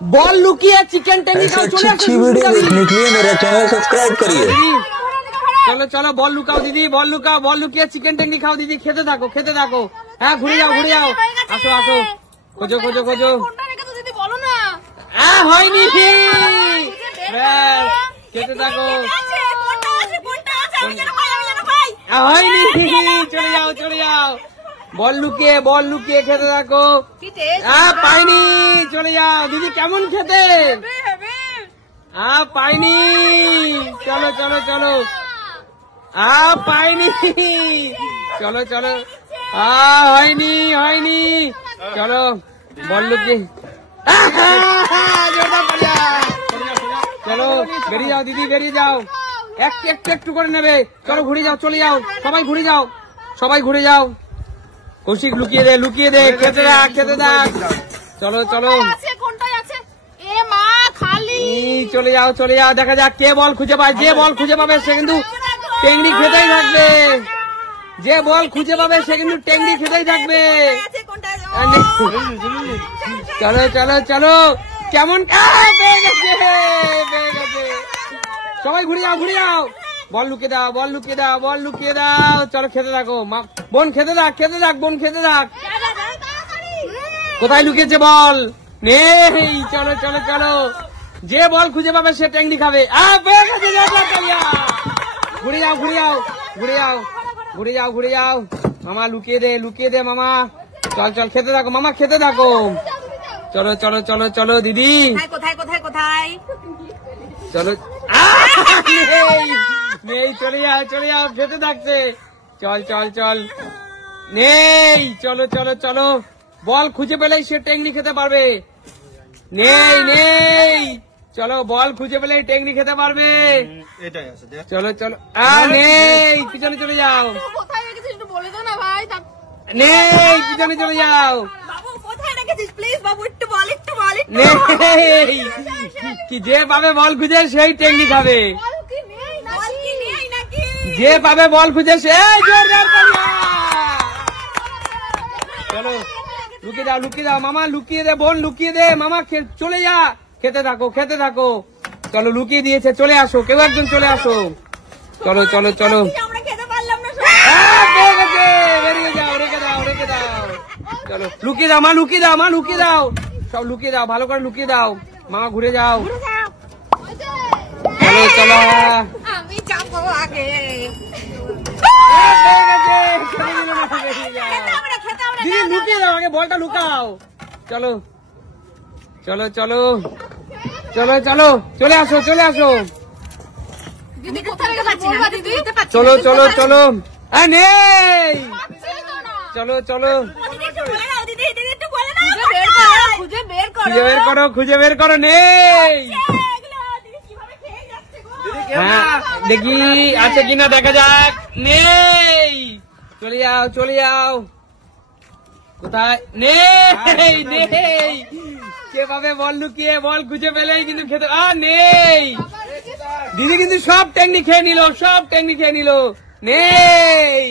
Ball लुकिए chicken tangy खाओ। अच्छी video देखने के लिए मेरा चैनल सब्सक्राइब करिए। चलो चलो बॉल लुकाओ दीदी, बॉल लुकाओ, बॉल लुकिए चिकन टेंगी खाओ दीदी। खेते থাকো খেতে থাকো। হ্যাঁ ঘুরে যাও ঘুরে যাও। আসো আসো খোঁজো খোঁজো খোঁজো। বলো না হয়নি খেতে থাকো। হয়নি চলে যাও চলে যাও। বল লুকিয়ে খেতে থাকো। পাইনি চলে যাও। দিদি কেমন খেতে? পাইনি। চলো চলো চলো। পাইনি। চলো চলো। হয়নি হয়নি। চলো বল লুকিয়ে। চলো বেরিয়ে যাও দিদি বেরিয়ে যাও। একটু একটু একটু করে নেবে। চলো ঘুরে যাও চলে যাও। সবাই ঘুরে যাও সবাই ঘুরে যাও। কৌশিক লুকিয়ে দে খেতে থাক খেতে থাক। চলো চলো চলে যাও চলে যাও। দেখা যাক কে বল খুঁজে পায়। যে বল খুঁজে পাবে সে কিন্তু টেংরি খেতেই থাকবে। যে বল খুঁজে পাবে সে কিন্তু টেংরি খেতেই থাকবে। চলো চলো চলো। কেমন সবাই ঘুরে যাও ঘুরে যাও। বল লুকিয়ে দাও বল লুকিয়ে দাও বল লুকিয়ে দাও। চলো খেতে থাকো বোন খেতে থাক বোন খেতে থাক। কোথায় লুকিয়েছে বল? নেই। চলো চলো চলো। যে বল খুঁজে পাবে সে টেংরি খাবে। ঘুরে যাও ঘুরে যাও ঘুরে যাও ঘুরে যাও ঘুরে যাও। মামা লুকিয়ে দে মামা। চল চল খেতে থাকো মামা খেতে থাকো। চলো চলো চলো চলো দিদি কোথায় কোথায় কোথায় চলো। নেই চলে যাও খেতে থাকছে। চল চল চল নেই। চলো চলো চলো। বল খুঁজে পেলেই সে টেংরি খেতে পারবে। নেই চলো বল খুঁজে পেলেই টেংরি খেতে পারবে। চলো চলো। নেই পিছনে চলে যাও। কোথায় রেখেছিস একটু বলে দাও না ভাই। নেই পিছনে চলে যাও। বাবু কোথায় রেখেছিস প্লিজ বাবু একটু বল একটু বল। নেই কি যে পাবে বল খুঁজে সেই টেংরি খাবে। যে পাবে বল খুঁজে সে। চলো লুকিয়ে দাও মামা লুকিয়ে দে বোন লুকিয়ে দে মামা। চলে যা খেতে থাকো খেতে থাকো। চলো লুকিয়ে দিয়েছে চলে আসো কেউ একজন চলে আসো। চলো চলো চলো। বেরিয়ে যাও রেখে দাও। চলো লুকিয়ে দাও মা লুকিয়ে দাও সব লুকিয়ে দাও ভালো করে লুকিয়ে দাও। মামা ঘুরে যাও। চলো চলো। আমি যাবো আগে। দিদি লুকিয়ে দাও আগে বলটা লুকাও। চলো চলো চলো চলো চলো চলে আসো দিদি কোথায় রেখেছিস? চলো চলো চলো। নেই। চলো চলো খুঁজে বের করো। নেই। হ্যাঁ দেখি আছে কিনা দেখা যাক। নেই চলে যাও কোথায়? নেই কে পাবে বল লুকিয়ে বল খুঁজে পেলেই কিন্তু খেতে। নেই দিদি কিন্তু সব টেংনি খেয়ে নিল। নেই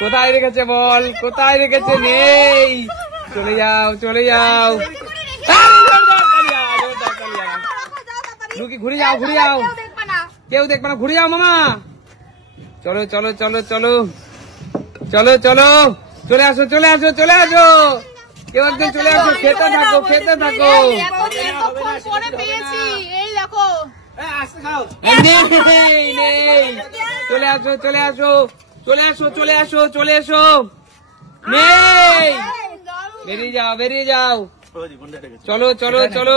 কোথায় রেখেছে বল কোথায় রেখেছে? নেই চলে যাও। ঘুরে যাও কেউ দেখবে না ঘুরে যাও মামা। চলো চলো চলো চলো চলো চলো চলে আসো কেউ একজন চলে আসো। খেতে থাকো নেই চলে আসো। নেই বেরিয়ে যাও। চলো চলো চলো।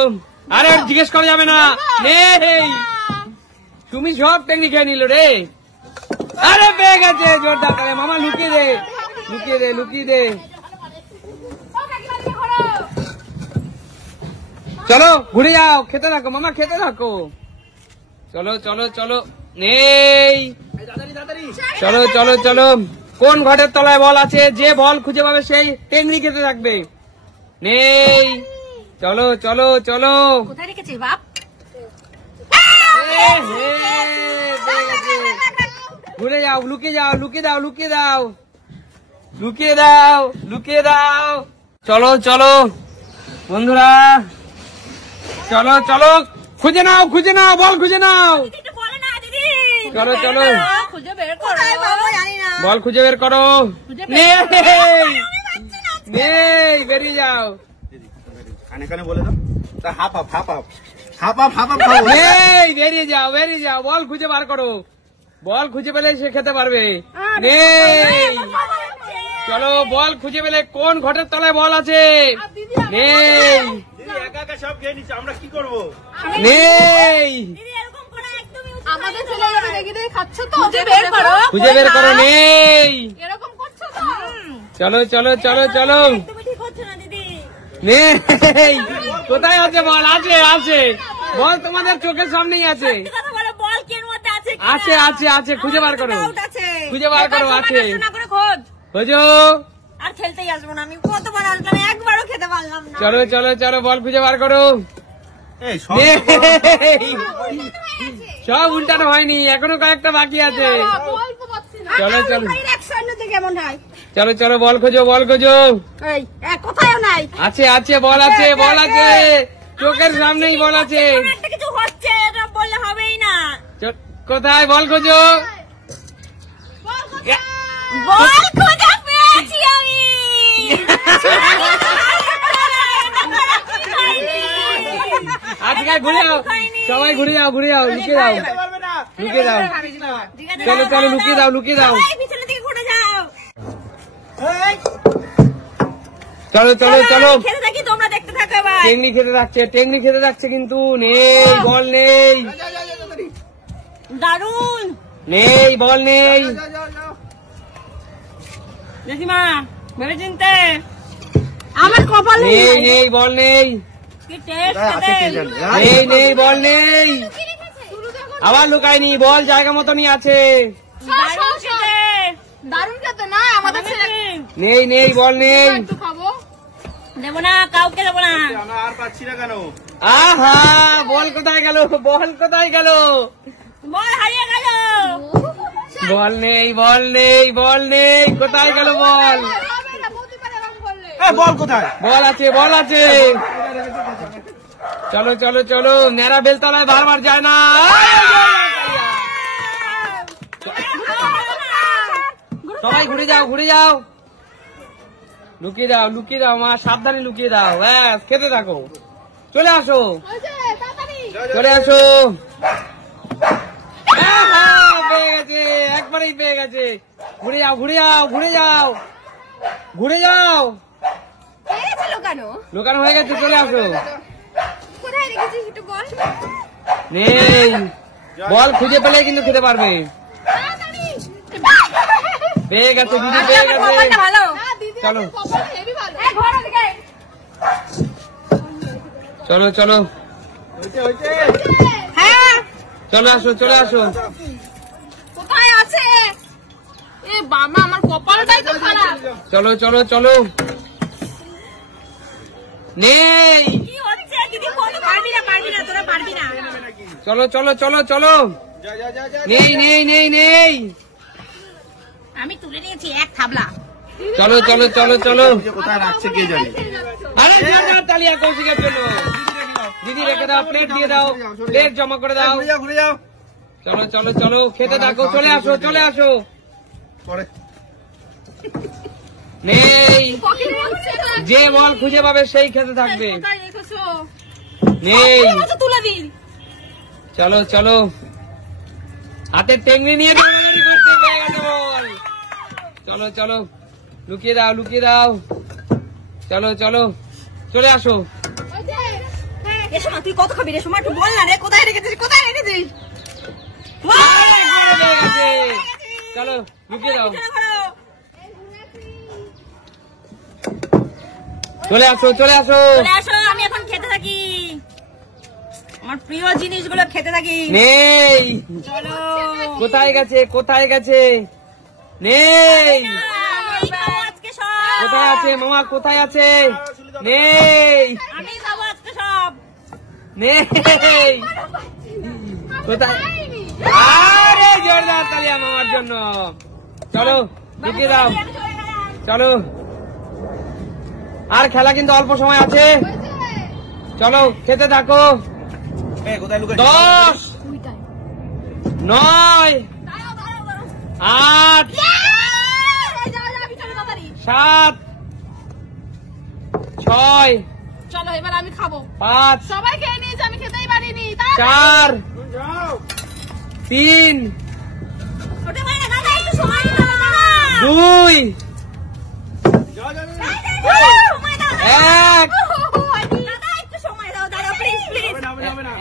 আরে জিজ্ঞেস করা যাবে না। নেই তুমি সব টেকনিক খেয়ে নিল রে। আরে পেয়ে গেছে জোরদার করে মামা লুকিয়ে দে। চলো ঘুরে যাও খেতে থাকো মামা খেতে থাকো। চলো চলো চলো। নেই চলো চলো চলো। কোন ঘাটের তলায় বল আছে? যে বল খুঁজে পাবে সেই টেংরি খেতে থাকবে। নেই চলো চলো চলো। কোথায় রেখেছিস বাপ? ঘুরে যাও লুকিয়ে দাও। চলো চলো বন্ধুরা চলো চলো খুঁজে নাও বল খুঁজে নাও। দিদি বলে না দিদি। চলো চলো খুঁজে বের করো। কোথায় বাবা জানি না। বল খুঁজে বের করো। নেই বেরিয়ে যাও। কানে কানে বলে দাও হাফ নেই বেরিয়ে যাও বল খুঁজে বার করো। বল খুঁজে পেলে সে খেতে পারবে। নেই চলো বল খুঁজে পেলে কোন ঘটের তলায় বল আছে। নেই একা একা সব খেয়ে নিচ্ছে, আমরা কি করবো? নেই দিদি এরকম করা একদমই উচিত। আমাদের ছেলেরা দেখে দেখে খাচ্ছ তো, খুঁজে বের করো। খুঁজে বের করো। নেই এরকম করছো তো। চলো চলো চলো চলো। তুমি ঠিক হচ্ছে না দিদি। নেই কোথায় আছে বল? আছে বল তোমাদের চোখের সামনেই আছে। কথা বলো বল কেন মধ্যে আছে কি আছে খুঁজে বার করো। ডাউট আছে। খুঁজে বার করো। আছে না করে খোঁজ। বুঝো। আর খেলতেই আসবো না আমি। কতবার আসলাম একবারও খেতে পারলাম না। চলো চলো চলো বল খুঁজে বার করো। এই সব নেই। সব উল্টানো হয়নি, এখনো কয়েকটা বাকি আছে। বল তো পাচ্ছি না। চলো চলো রিঅ্যাকশন নিতে কেমন হয়? চলো চলো বল খোঁজো। এই কোথায়ও নাই। আছে বল আছে চোখের সামনেই বল আছে। একটা কিছু হচ্ছে এটা বললে হবেই না। কোথায় বল খোঁজো। বল খোঁজা পেয়েছি আমি। আজকে ঘুরে যাও সবাই, ঘুরে যাও লুকিয়ে দাও। চলো চলো লুকিয়ে দাও। এই পিছনের দিকে ঘুরে যাও। চলো খেতে থাকি তোমরা দেখতে থাকো এবার। টেংনি খেতে থাকছে কিন্তু নেই বল নেই। দারুন নেই বল নেই। জেঠিমা ভেবে চিনতে আমার কপাল নেই বল নেই। কি টেস্ট আছে কে জানে? নেই বল নেই। আবার লুকায়নি, বল জায়গা মতনই আছে। দারুন খেতে। দারুণ খেতে না আমাদের ছেলে। নেই বল নেই। একটু খাবো। দেবো না কাউকে দেবো না। আমরা আর পাচ্ছি না কেন? আহা বল কোথায় গেল? বল হারিয়ে গেল। বল নেই কোথায় গেল বল? হবে না, প্রতিবার এরকম করলে। বল কোথায়? বল আছে। চলো নেড়া বেলতলায় বারবার যায় না। সবাই ঘুরে যাও। লুকিয়ে দাও মা, সাবধানে লুকিয়ে দাও। ব্যাস খেতে থাকো। চলে আসো। চলে আসো। পেয়ে গেছে, একবারেই পেয়ে গেছে। ঘুরে যাও। পেয়েছে লুকানো হয়ে গেছে, চলে আসো। কোথায় রেখেছিস একটু বল। নেই বল খুঁজে পেলে কিন্তু খেতে পারবে। পেয়ে গেছে দিদি, পেয়ে গেছে। ভালো। চলো হেভি ভালো। এই ঘর ওদিকে। চলো হয়েছে হ্যাঁ চলে আসো। কোথায় আছে? এ বাবা আমার কপালটাই তো খারাপ। চলো নেই। কি হচ্ছে দিদি? কত পারবি না তোরা পারবি না। চলো নেই। আমি তুলে নিয়েছি এক থাবলা। চলো। কোথায় রাখছে কে জানে? আরে তালিয়া কৌশিকের জন্য। দিদি রেখে দাও, প্লেট দিয়ে দাও, প্লেট জমা করে দাও। ঘুরে যাও চলো খেতে থাকো। চলে আসো। পরে নেই যে বল খুঁজে পাবে সেই খেতে থাকবে। কোথায় রেখেছো? নেই তুলে দিন। চলো হাতে টেংরি নিয়ে দৌড়াদৌড়ি করতে পেয়ে গেছে বল। চলো লুকিয়ে দাও। চলো চলে আসো। রেশমা তুই কত খাবি? রেশমা একটু বল না রে, কোথায় রেখেছিস? পেয়ে গেছে। চলো লুকিয়ে দাও। চলে আসো। চলে আসো, আমি এখন খেতে থাকি। আমার প্রিয় জিনিসগুলো খেতে থাকি। নেই চলো। কোথায় গেছে? নেই আমি খাবো আজকে সব। কোথায় আছে মামা? কোথায় আছে? নেই আমি খাবো আজকে সব। কোথায়? আরে জোরদার তালিয়া মামার জন্য। চলো লুকিয়ে দাও। চলো আর খেলা কিন্তু অল্প সময় আছে। চলো খেতে থাকো। এ, কোথায় লুকাচ্ছিস? 10 9 8 7 6 চলো এবার আমি খাবো। 5 সবাই খেয়ে নিয়েছে, আমি খেতেই পারিনি। 4 3 ওটা মানে দাদা একটু সময় দিতে হবে দাদা। 2 যাও, যাও, যাও। সময় দাও 1 দাদা, একটু সময় দাও দাদা, প্লিজ প্লিজ। হবে না, হবে না, হবে না।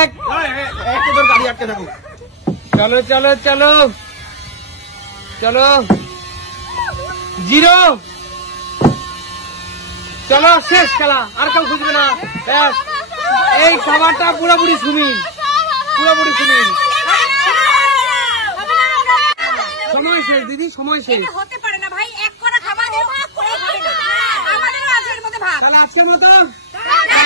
1 একটু তোর গাড়ি আটকে থাকুক। চলো চলো চলো চলো 0 চলো শেষ খেলা, আর কেউ খুঁজবে না। ব্যাস, এই খাবারটা পুরোপুরি সুমির, পুরোপুরি সুমির। সময় শেষ দিদি, সময় শেষ। এটা হতে পারে না ভাই, এক করা খাবার ভাগ করে খাবে না। আমাদেরও আছে এর মধ্যে ভাগ। তাহলে আজকের মতো টাটা।